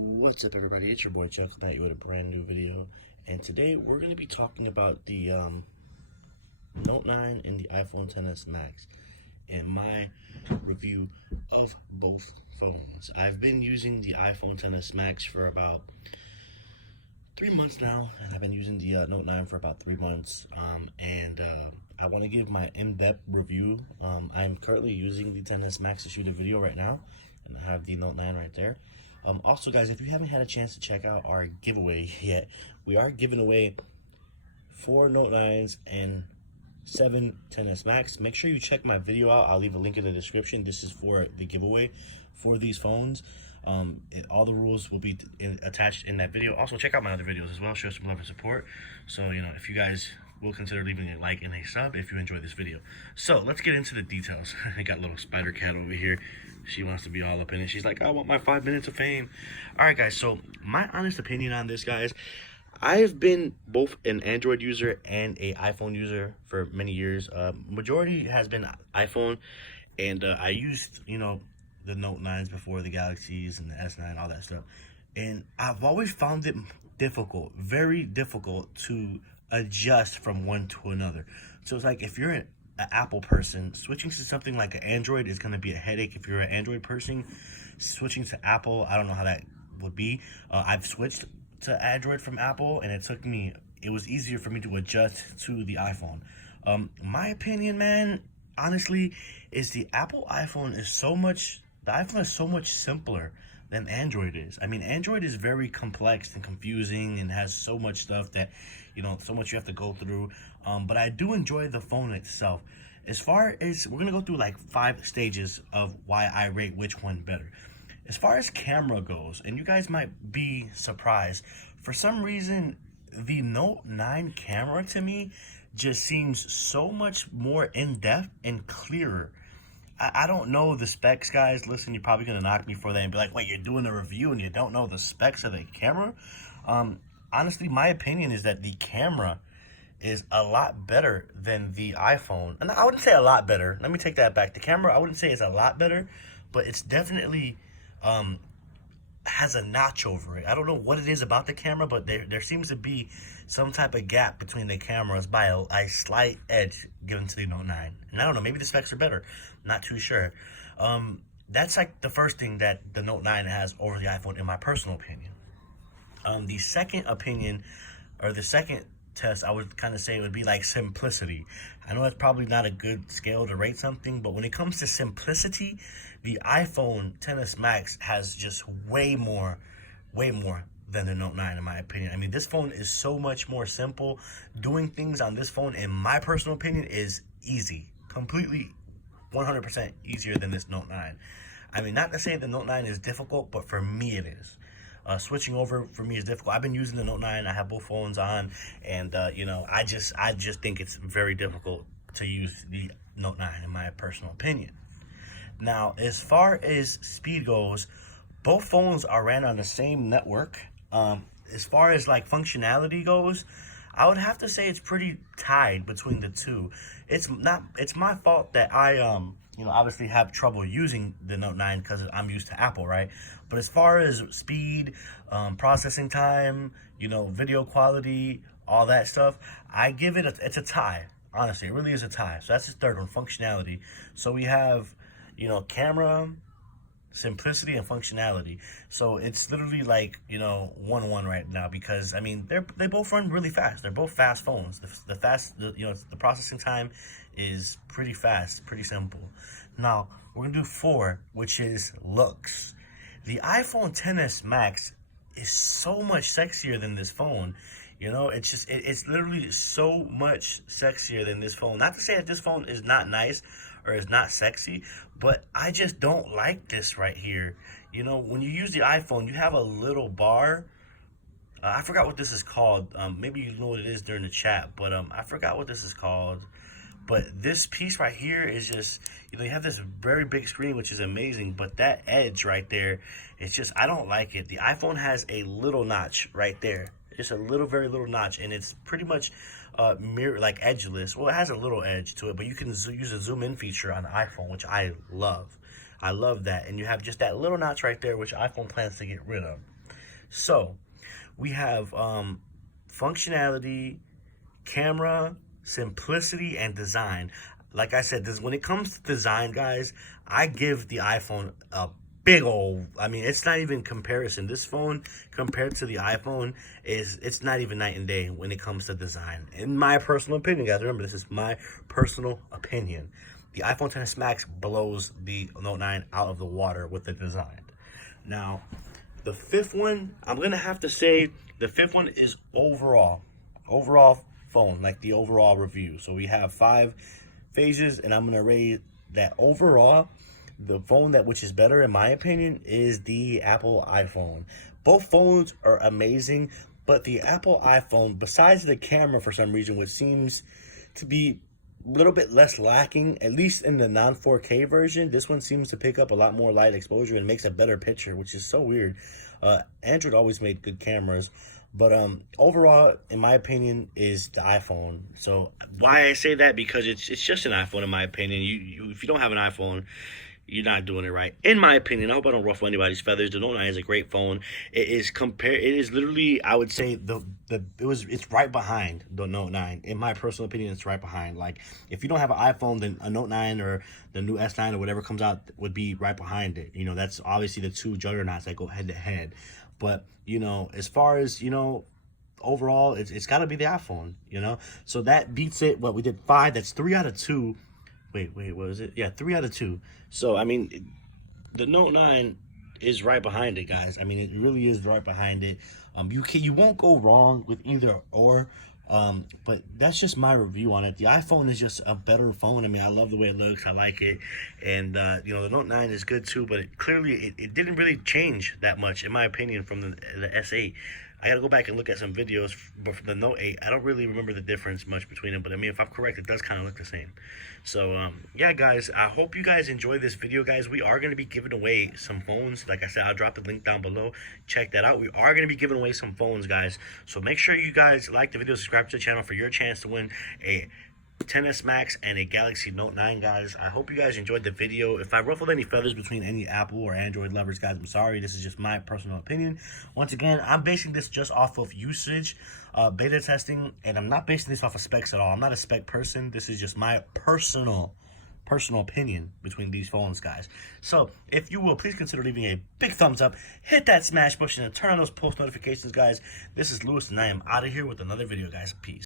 What's up, everybody? It's your boy Chuck coming at you with a brand new video, and today we're going to be talking about the Note 9 and the iPhone XS Max and my review of both phones. I've been using the iPhone XS Max for about 3 months now, and I've been using the Note 9 for about 3 months, I want to give my in-depth review. I'm currently using the XS Max to shoot a video right now, and I have the Note 9 right there. Also, guys, if you haven't had a chance to check out our giveaway yet, we are giving away 4 Note 9s and 7 XS Max. Make sure you check my video out. I'll leave a link in the description. This is for the giveaway for these phones. All the rules will be attached in that video. Also, check out my other videos as well. Show some love and support. So, if you guys will consider leaving a like and a sub if you enjoy this video. So, let's get into the details. I got little spider cat over here. She wants to be all up in it. She's like, I want my 5 minutes of fame. All right, guys. So, my honest opinion on this, guys, I've been both an Android user and a iPhone user for many years. Majority has been iPhone, and I used, the Note 9s before, the Galaxies and the S9, all that stuff. And I've always found it difficult, very difficult to adjust from one to another. So it's like if you're an Apple person, switching to something like an Android is going to be a headache. If you're an Android person, switching to Apple, I don't know how that would be. I've switched to Android from Apple, and it was easier for me to adjust to the iPhone. My opinion, man, honestly, is the iPhone is so much simpler than Android is. I mean, Android is very complex and confusing and has so much stuff that, so much you have to go through. But I do enjoy the phone itself. As far as, we're going to go through like 5 stages of why I rate which one better. As far as camera goes, and you guys might be surprised, for some reason, the Note 9 camera to me just seems so much more in-depth and clearer. I don't know the specs, guys. Listen, you're probably going to knock me for that and be like, wait, you're doing a review and you don't know the specs of the camera? Honestly, my opinion is that the camera is a lot better than the iPhone. And I wouldn't say a lot better. Let me take that back. The camera, I wouldn't say it's a lot better, but it's definitely has a notch over it. I don't know what it is about the camera, but there seems to be some type of gap between the cameras by a slight edge given to the Note 9. And I don't know, maybe the specs are better. Not too sure. That's like the first thing that the Note 9 has over the iPhone, in my personal opinion. The second opinion, or the second test, I would kind of say it would be like simplicity. I know that's probably not a good scale to rate something, but when it comes to simplicity, the iPhone XS Max has just way more than the Note 9, in my opinion. I mean, this phone is so much more simple. Doing things on this phone, in my personal opinion, is easy. Completely 100% easier than this Note 9. I mean, not to say the Note 9 is difficult, but for me it is. Switching over for me is difficult. I've been using the Note 9. I have both phones on, and I just think it's very difficult to use the Note 9, in my personal opinion. Now, as far as speed goes, both phones are ran on the same network. As far as like functionality goes, I would have to say it's pretty tied between the two. It's my fault that I obviously have trouble using the Note 9 because I'm used to Apple, right? But as far as speed, processing time, video quality, all that stuff, I give it it's a tie. Honestly, it really is a tie. So that's the third one, functionality. So we have, camera, simplicity, and functionality. So it's literally like 1-1 right now, because I mean they both run really fast. They're both fast phones. The processing time is pretty fast, pretty simple. Now we're gonna do 4, which is looks. The iPhone XS Max is so much sexier than this phone. It's literally so much sexier than this phone. Not to say that this phone is not nice or is not sexy, but I just don't like this right here. When you use the iPhone, you have a little bar. I forgot what this is called. Maybe you know what it is during the chat, but I forgot what this is called. But this piece right here is just, you have this very big screen, which is amazing, but that edge right there, it's just, I don't like it. The iPhone has a little notch right there. Just a very little notch, and it's pretty much mirror, like edgeless. Well, it has a little edge to it, but you can use a zoom in feature on the iPhone, which I love. I love that. And you have just that little notch right there, which iPhone plans to get rid of. So we have functionality, camera, simplicity, and design. Like I said, when it comes to design, guys, I give the iPhone a big old, I mean, it's not even comparison. This phone compared to the iPhone it's not even night and day when it comes to design. In my personal opinion, guys, remember, this is my personal opinion. The iPhone XS Max blows the Note 9 out of the water with the design. Now, the fifth one, I'm going to have to say the fifth one is overall phone, like the overall review. So we have 5 phases, and I'm going to rate that overall. The phone which is better, in my opinion, is the Apple iPhone. Both phones are amazing, but the Apple iPhone, besides the camera for some reason, which seems to be a little bit less lacking, at least in the non-4K version, this one seems to pick up a lot more light exposure and makes a better picture, which is so weird. Android always made good cameras, but overall, in my opinion, is the iPhone. So why I say that? Because it's just an iPhone, in my opinion. If you don't have an iPhone, you're not doing it right, in my opinion. I hope I don't ruffle anybody's feathers. The Note 9 is a great phone. It is literally, I would say, it's right behind the Note 9. In my personal opinion, it's right behind. Like, if you don't have an iPhone, then a Note 9 or the new S9 or whatever comes out would be right behind it. You know, that's obviously the two juggernauts that go head to head. But, you know, as far as, you know, overall, it's got to be the iPhone, you know? So that beats it. What, we did 5. That's 3 out of 2. Wait, what was it? Yeah, 3 out of 2. So, I mean, the Note 9 is right behind it, guys. I mean, it really is right behind it. You won't go wrong with either or. But that's just my review on it. The iPhone is just a better phone. I mean, I love the way it looks. I like it. And, you know, the Note 9 is good too, but it didn't really change that much, in my opinion, from the S8. I gotta go back and look at some videos, but for the Note 8, I don't really remember the difference much between them. But I mean, if I'm correct, it does kind of look the same. So, yeah, guys, I hope you guys enjoy this video, guys. We are going to be giving away some phones. Like I said, I'll drop the link down below. Check that out. We are going to be giving away some phones, guys. So make sure you guys like the video, subscribe to the channel for your chance to win a XS Max and a Galaxy Note 9, guys. I hope you guys enjoyed the video. If I ruffled any feathers between any Apple or Android lovers, guys, I'm sorry. This is just my personal opinion. Once again, I'm basing this just off of usage, beta testing, and I'm not basing this off of specs at all. I'm not a spec person. This is just my personal opinion between these phones, guys. So if you will, please consider leaving a big thumbs up, hit that smash button, and turn on those post notifications, guys. This is Lewis, and I am out of here with another video, guys. Peace.